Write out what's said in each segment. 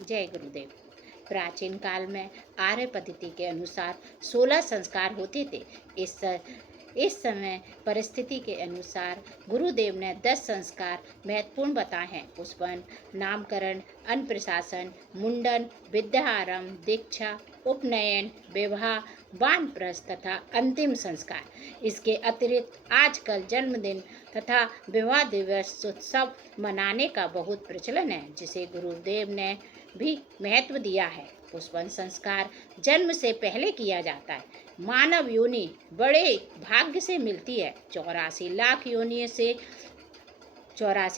जय गुरुदेव। प्राचीन काल में आर्य पद्धति के अनुसार 16 संस्कार होते थे। इस समय परिस्थिति के अनुसार गुरुदेव ने 10 संस्कार महत्वपूर्ण बताए हैं। पुष्पन, नामकरण, अन्नप्राशन, मुंडन, विद्या आरंभ, दीक्षा, उपनयन, विवाह, वानप्रस्थ तथा अंतिम संस्कार। इसके अतिरिक्त आजकल जन्मदिन तथा विवाह दिवस उत्सव मनाने का बहुत प्रचलन है, जिसे गुरुदेव ने भी महत्व दिया है। पुष्पन संस्कार जन्म से पहले किया जाता है। मानव योनि बड़े भाग्य से मिलती है। 84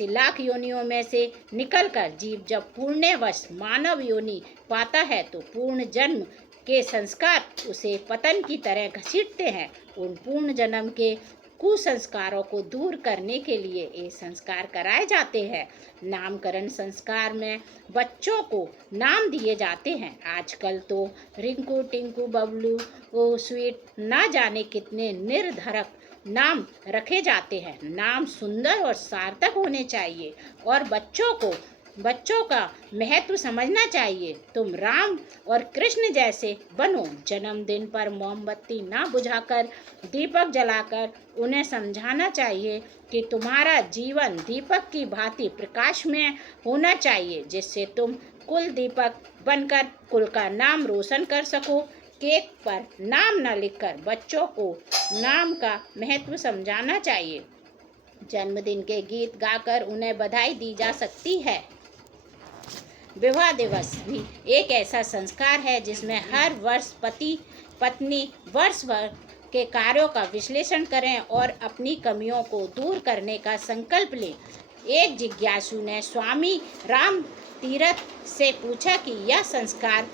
लाख योनियों में से निकलकर जीव जब पुण्यवश मानव योनि पाता है तो पूर्ण जन्म के संस्कार उसे पतन की तरह घसीटते हैं। उन पूर्ण जन्म के कुसंस्कारों को दूर करने के लिए ये संस्कार कराए जाते हैं। नामकरण संस्कार में बच्चों को नाम दिए जाते हैं। आजकल तो रिंकू, टिंकू, बबलू, स्वीट, ना जाने कितने निर्धरक नाम रखे जाते हैं। नाम सुंदर और सार्थक होने चाहिए और बच्चों का महत्व समझना चाहिए। तुम राम और कृष्ण जैसे बनो। जन्मदिन पर मोमबत्ती ना बुझाकर दीपक जलाकर उन्हें समझाना चाहिए कि तुम्हारा जीवन दीपक की भांति प्रकाश में होना चाहिए, जिससे तुम कुल दीपक बनकर कुल का नाम रोशन कर सको। केक पर नाम न लिखकर बच्चों को नाम का महत्व समझाना चाहिए। जन्मदिन के गीत गाकर उन्हें बधाई दी जा सकती है। विवाह दिवस भी एक ऐसा संस्कार है जिसमें हर वर्ष पति पत्नी वर्ष भर के कार्यों का विश्लेषण करें और अपनी कमियों को दूर करने का संकल्प लें। एक जिज्ञासु ने स्वामी राम तीरथ से पूछा कि यह संस्कार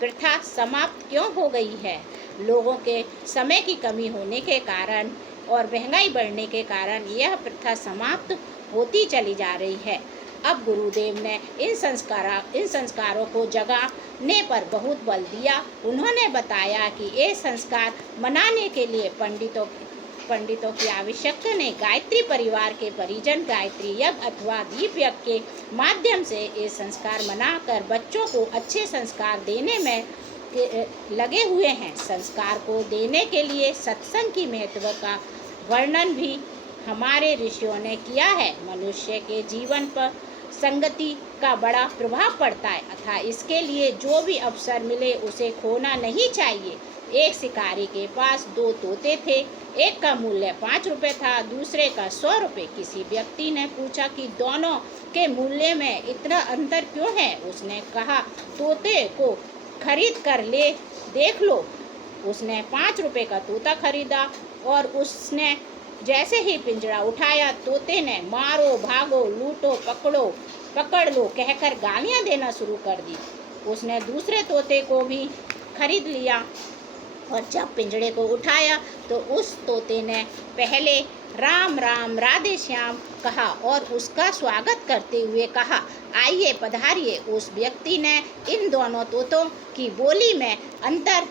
प्रथा समाप्त क्यों हो गई है। लोगों के समय की कमी होने के कारण और महंगाई बढ़ने के कारण यह प्रथा समाप्त होती चली जा रही है। अब गुरुदेव ने इन संस्कारों को जगाने पर बहुत बल दिया। उन्होंने बताया कि ये संस्कार मनाने के लिए पंडितों की आवश्यकता नहीं। गायत्री परिवार के परिजन गायत्री यज्ञ अथवा दीप यज्ञ के माध्यम से ये संस्कार मनाकर बच्चों को अच्छे संस्कार देने में लगे हुए हैं। संस्कार को देने के लिए सत्संग की महत्व का वर्णन भी हमारे ऋषियों ने किया है। मनुष्य के जीवन पर संगति का बड़ा प्रभाव पड़ता है अतः इसके लिए जो भी अवसर मिले उसे खोना नहीं चाहिए। एक शिकारी के पास 2 तोते थे। एक का मूल्य 5 रुपये था, दूसरे का 100 रुपये। किसी व्यक्ति ने पूछा कि दोनों के मूल्य में इतना अंतर क्यों है। उसने कहा, तोते को खरीद कर ले देख लो। उसने 5 रुपये का तोता खरीदा और उसने जैसे ही पिंजरा उठाया तोते ने मारो, भागो, लूटो, पकड़ लो कहकर गालियां देना शुरू कर दी। उसने दूसरे तोते को भी खरीद लिया और जब पिंजरे को उठाया तो उस तोते ने पहले राम राम राधे श्याम कहा और उसका स्वागत करते हुए कहा, आइए पधारिए। उस व्यक्ति ने इन दोनों तोतों की बोली में अंतर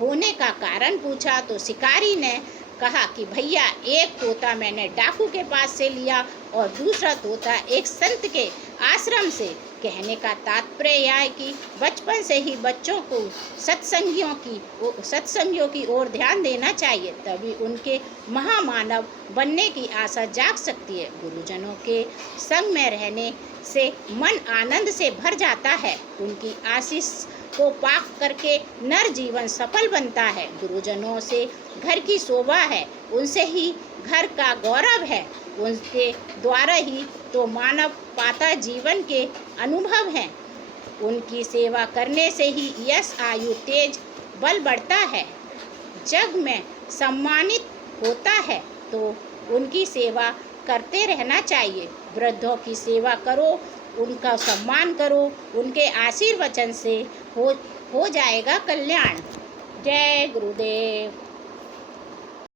होने का कारण पूछा तो शिकारी ने कहा कि भैया, एक तोता मैंने डाकू के पास से लिया और दूसरा तोता एक संत के आश्रम से। कहने का तात्पर्य यह है कि बचपन से ही बच्चों को सत्संगियों की ओर ध्यान देना चाहिए, तभी उनके महामानव बनने की आशा जाग सकती है। गुरुजनों के संग में रहने से मन आनंद से भर जाता है। उनकी आशीष को पाक करके नर जीवन सफल बनता है। गुरुजनों से घर की शोभा है, उनसे ही घर का गौरव है। उनके द्वारा ही तो मानव पाता जीवन के अनुभव हैं। उनकी सेवा करने से ही यश, आयु, तेज, बल बढ़ता है। जग में सम्मानित होता है तो उनकी सेवा करते रहना चाहिए। वृद्धों की सेवा करो, उनका सम्मान करो, उनके आशीर्वचन से हो जाएगा कल्याण। जय गुरुदेव।